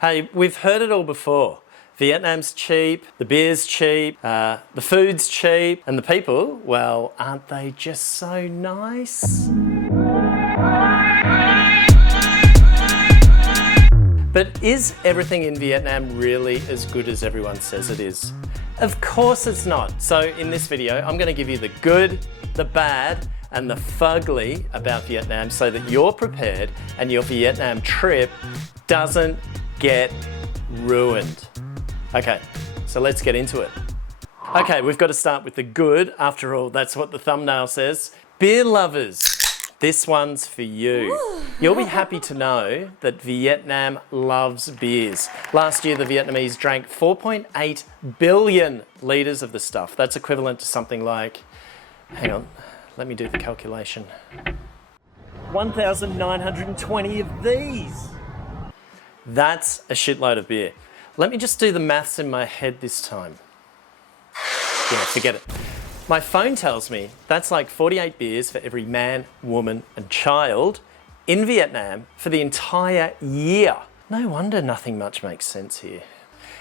Hey, we've heard it all before. Vietnam's cheap, the beer's cheap, the food's cheap, and the people, well, aren't they just so nice? But is everything in Vietnam really as good as everyone says it is? Of course it's not. So in this video, I'm going to give you the good, the bad, and the phởgly about Vietnam so that you're prepared and your Vietnam trip doesn't get ruined. Okay, so let's get into it. Okay, we've got to start with the good. After all, that's what the thumbnail says. Beer lovers, this one's for you. You'll be happy to know that Vietnam loves beers. Last year, the Vietnamese drank 4.8 billion litres of the stuff. That's equivalent to something like, hang on, let me do the calculation. 1,920 of these. That's a shitload of beer. Let me just do the maths in my head this time. Yeah, forget it. My phone tells me that's like 48 beers for every man, woman, and child in Vietnam for the entire year. No wonder nothing much makes sense here.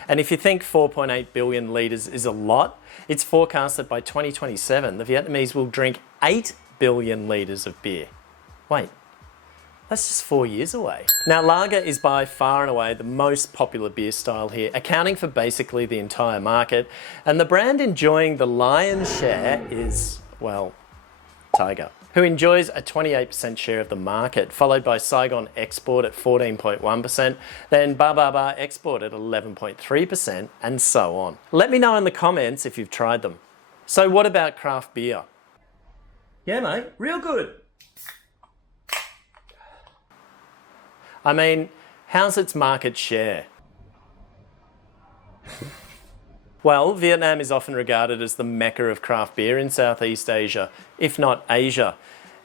And if you think 4.8 billion litres is a lot, it's forecast that by 2027, the Vietnamese will drink 8 billion litres of beer. Wait, that's just 4 years away. Now, lager is by far and away the most popular beer style here, accounting for basically the entire market. And the brand enjoying the lion's share is, well, Tiger, who enjoys a 28% share of the market, followed by Saigon Export at 14.1%, then Ba Ba Ba Export at 11.3%, and so on. Let me know in the comments if you've tried them. So what about craft beer? Yeah, mate, real good. I mean, how's its market share? Well, Vietnam is often regarded as the mecca of craft beer in Southeast Asia, if not Asia.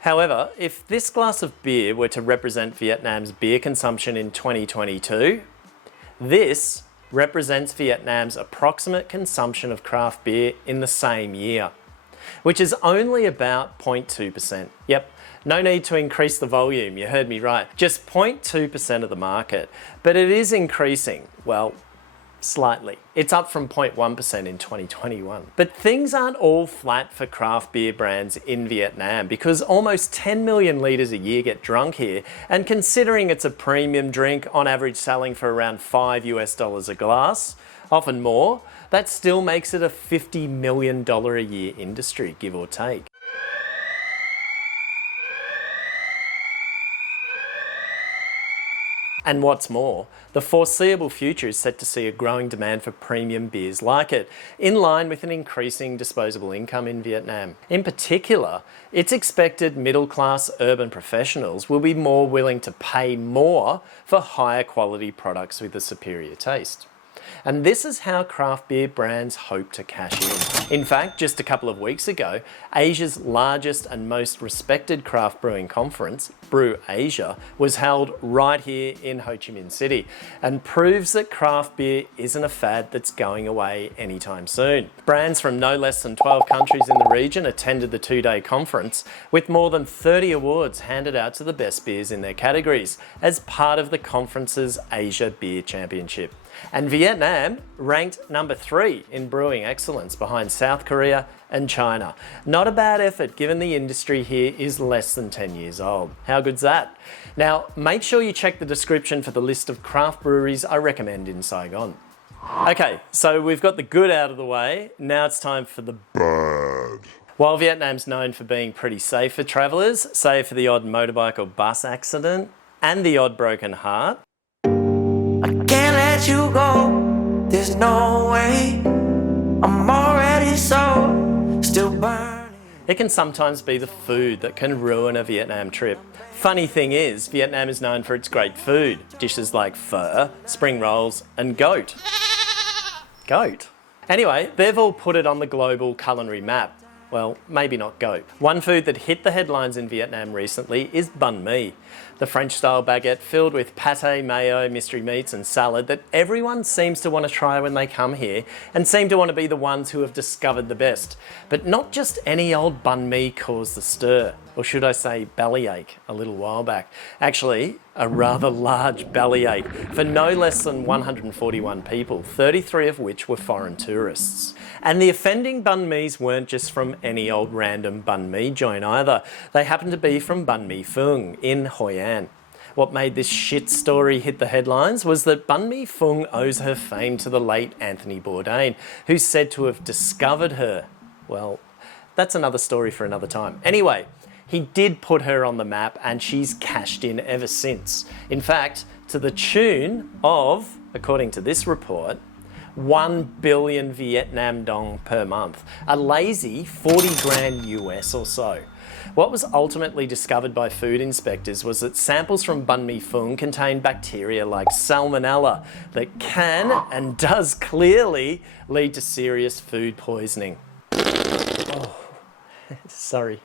However, if this glass of beer were to represent Vietnam's beer consumption in 2022, this represents Vietnam's approximate consumption of craft beer in the same year, which is only about 0.2%. Yep, no need to increase the volume, you heard me right. Just 0.2% of the market, but it is increasing, well, slightly. It's up from 0.1% in 2021. But things aren't all flat for craft beer brands in Vietnam because almost 10 million litres a year get drunk here, and considering it's a premium drink, on average selling for around $5 a glass, often more, that still makes it a $50 million a year industry, give or take. And what's more, the foreseeable future is set to see a growing demand for premium beers like it, in line with an increasing disposable income in Vietnam. In particular, it's expected middle-class urban professionals will be more willing to pay more for higher quality products with a superior taste. And this is how craft beer brands hope to cash in. In fact, just a couple of weeks ago, Asia's largest and most respected craft brewing conference, Brew Asia, was held right here in Ho Chi Minh City and proves that craft beer isn't a fad that's going away anytime soon. Brands from no less than 12 countries in the region attended the two-day conference, with more than 30 awards handed out to the best beers in their categories as part of the conference's Asia Beer Championship. And Vietnam ranked number 3 in brewing excellence behind South Korea and China. Not a bad effort given the industry here is less than 10 years old. How good's that? Now, make sure you check the description for the list of craft breweries I recommend in Saigon. Okay, so we've got the good out of the way. Now it's time for the bad. While Vietnam's known for being pretty safe for travellers, save for the odd motorbike or bus accident and the odd broken heart, can't let you go, there's no way, I'm already so, still burning. it can sometimes be the food that can ruin a Vietnam trip. Funny thing is, Vietnam is known for its great food, dishes like pho, spring rolls, and goat. Goat? Anyway, they've all put it on the global culinary map. Well, maybe not goat. One food that hit the headlines in Vietnam recently is banh mi, the French-style baguette filled with pate, mayo, mystery meats and salad that everyone seems to want to try when they come here and seem to want to be the ones who have discovered the best. But not just any old banh mi caused the stir, or should I say bellyache, a little while back. Actually, a rather large bellyache for no less than 141 people, 33 of which were foreign tourists. And the offending banh mi's weren't just from any old random banh mi joint either. They happened to be from Banh Mi Phung in Hoi An. What made this shit story hit the headlines was that Banh Mi Phung owes her fame to the late Anthony Bourdain, who's said to have discovered her. Well, that's another story for another time. Anyway, he did put her on the map and she's cashed in ever since. In fact, to the tune of, according to this report, 1 billion Vietnam dong per month, a lazy 40 grand US or so. What was ultimately discovered by food inspectors was that samples from Banh Mi Phung contained bacteria like salmonella that can and does clearly lead to serious food poisoning. Oh, sorry.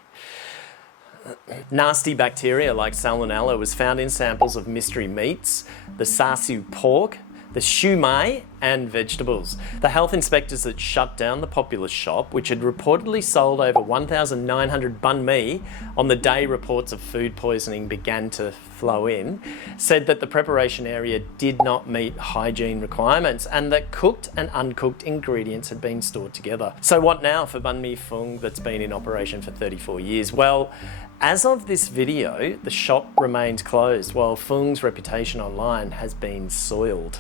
Nasty bacteria like salmonella was found in samples of mystery meats, the sarsu pork, the siu mai and vegetables. The health inspectors that shut down the popular shop, which had reportedly sold over 1,900 banh mi on the day reports of food poisoning began to flow in, said that the preparation area did not meet hygiene requirements and that cooked and uncooked ingredients had been stored together. So what now for Banh Mi Phung that's been in operation for 34 years? Well, as of this video, the shop remains closed while Phung's reputation online has been soiled.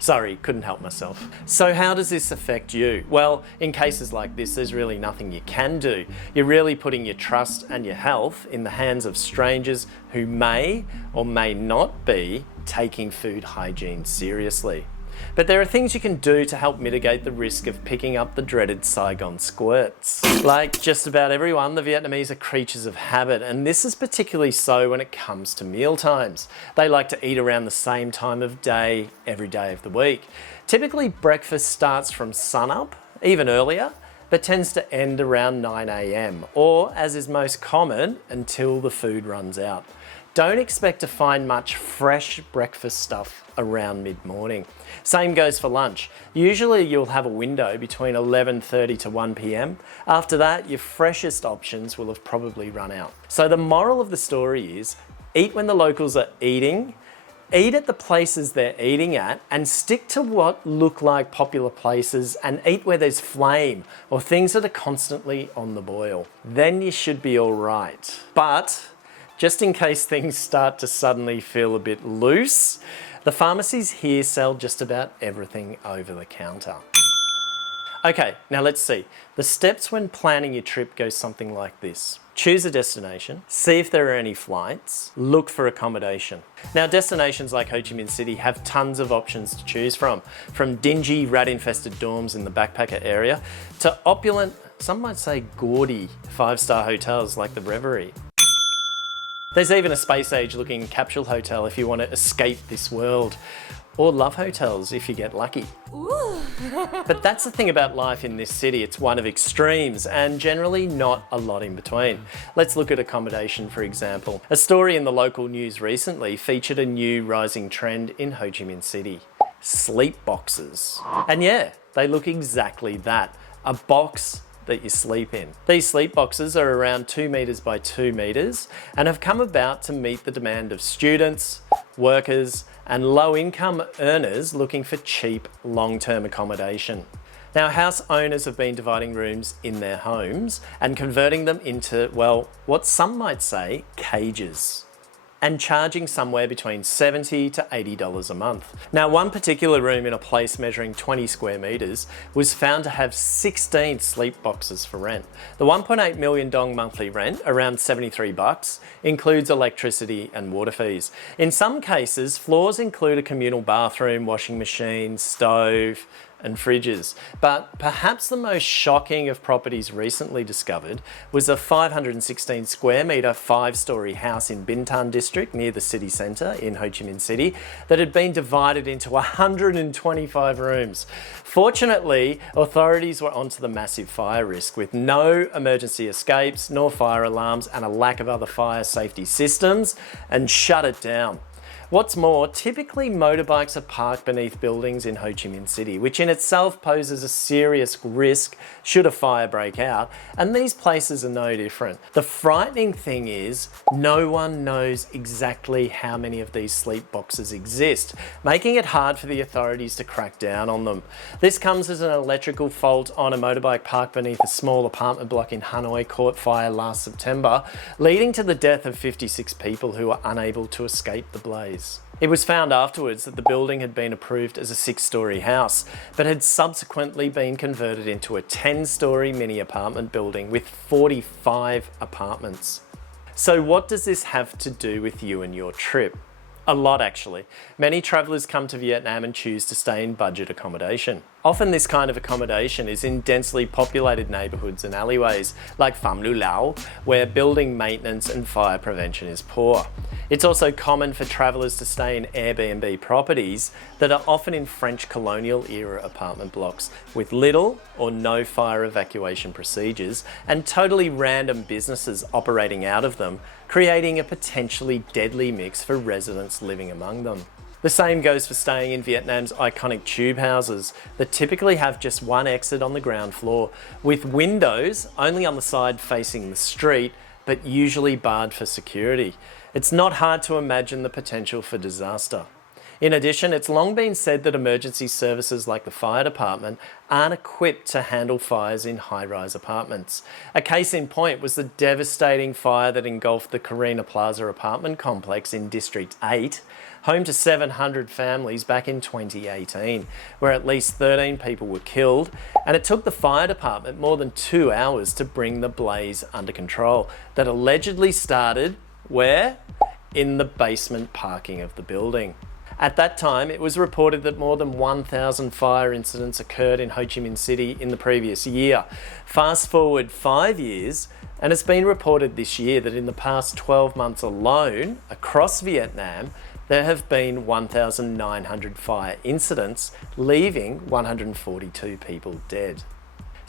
Sorry, couldn't help myself. So how does this affect you? Well, in cases like this, there's really nothing you can do. You're really putting your trust and your health in the hands of strangers who may or may not be taking food hygiene seriously. But there are things you can do to help mitigate the risk of picking up the dreaded Saigon squirts. Like just about everyone, the Vietnamese are creatures of habit, and this is particularly so when it comes to meal times. They like to eat around the same time of day every day of the week. Typically, breakfast starts from sunup, even earlier, but tends to end around 9 a.m, or, as is most common, until the food runs out. Don't expect to find much fresh breakfast stuff around mid-morning. Same goes for lunch. Usually you'll have a window between 11:30 to 1 p.m. After that, your freshest options will have probably run out. So the moral of the story is, eat when the locals are eating, eat at the places they're eating at, and stick to what look like popular places and eat where there's flame or things that are constantly on the boil. Then you should be all right. But just in case things start to suddenly feel a bit loose, the pharmacies here sell just about everything over the counter. Okay, now let's see. The steps when planning your trip go something like this. Choose a destination, see if there are any flights, look for accommodation. Now, destinations like Ho Chi Minh City have tons of options to choose from dingy, rat-infested dorms in the backpacker area to opulent, some might say gaudy, 5-star hotels like the Brewery. There's even a space-age looking capsule hotel if you want to escape this world. Or love hotels if you get lucky. But that's the thing about life in this city, it's one of extremes and generally not a lot in between. Let's look at accommodation, for example. A story in the local news recently featured a new rising trend in Ho Chi Minh City: sleep boxes. And yeah, they look exactly that, a box that you sleep in. These sleep boxes are around 2 meters by 2 meters and have come about to meet the demand of students, workers, and low-income earners looking for cheap, long-term accommodation. Now, house owners have been dividing rooms in their homes and converting them into, well, what some might say, cages, and charging somewhere between $70 to $80 a month. Now, one particular room in a place measuring 20 square meters was found to have 16 sleep boxes for rent. The 1.8 million dong monthly rent, around 73 bucks, includes electricity and water fees. In some cases, floors include a communal bathroom, washing machine, stove, and fridges. But perhaps the most shocking of properties recently discovered was a 516 square metre 5-storey house in Binh district near the city centre in Ho Chi Minh City that had been divided into 125 rooms. Fortunately, authorities were onto the massive fire risk with no emergency escapes nor fire alarms and a lack of other fire safety systems and shut it down. What's more, typically motorbikes are parked beneath buildings in Ho Chi Minh City, which in itself poses a serious risk should a fire break out, and these places are no different. The frightening thing is, no one knows exactly how many of these sleep boxes exist, making it hard for the authorities to crack down on them. This comes as an electrical fault on a motorbike parked beneath a small apartment block in Hanoi caught fire last September, leading to the death of 56 people who were unable to escape the blaze. It was found afterwards that the building had been approved as a 6-storey house, but had subsequently been converted into a 10-storey mini apartment building with 45 apartments. So what does this have to do with you and your trip? A lot, actually. Many travellers come to Vietnam and choose to stay in budget accommodation. Often this kind of accommodation is in densely populated neighbourhoods and alleyways, like Pham Lu Lao, where building maintenance and fire prevention is poor. It's also common for travellers to stay in Airbnb properties that are often in French colonial era apartment blocks with little or no fire evacuation procedures and totally random businesses operating out of them, creating a potentially deadly mix for residents living among them. The same goes for staying in Vietnam's iconic tube houses that typically have just one exit on the ground floor, with windows only on the side facing the street, but usually barred for security. It's not hard to imagine the potential for disaster. In addition, it's long been said that emergency services like the fire department aren't equipped to handle fires in high-rise apartments. A case in point was the devastating fire that engulfed the Carina Plaza apartment complex in District 8, home to 700 families back in 2018, where at least 13 people were killed, and it took the fire department more than 2 hours to bring the blaze under control that allegedly started where? In the basement parking of the building. At that time, it was reported that more than 1,000 fire incidents occurred in Ho Chi Minh City in the previous year. Fast forward 5 years, and it's been reported this year that in the past 12 months alone, across Vietnam, there have been 1,900 fire incidents, leaving 142 people dead.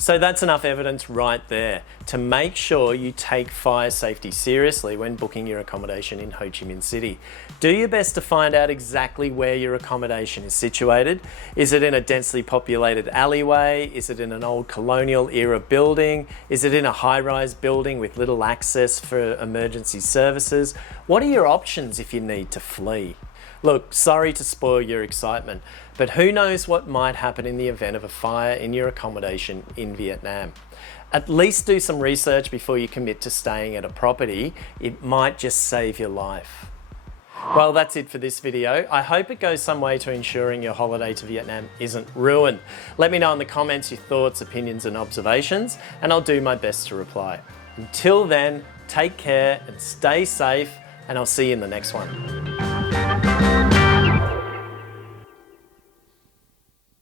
So that's enough evidence right there to make sure you take fire safety seriously when booking your accommodation in Ho Chi Minh City. Do your best to find out exactly where your accommodation is situated. Is it in a densely populated alleyway? Is it in an old colonial era building? Is it in a high-rise building with little access for emergency services? What are your options if you need to flee? Look, sorry to spoil your excitement, but who knows what might happen in the event of a fire in your accommodation in Vietnam. At least do some research before you commit to staying at a property. It might just save your life. Well, that's it for this video. I hope it goes some way to ensuring your holiday to Vietnam isn't ruined. Let me know in the comments your thoughts, opinions and observations, and I'll do my best to reply. Until then, take care and stay safe, and I'll see you in the next one.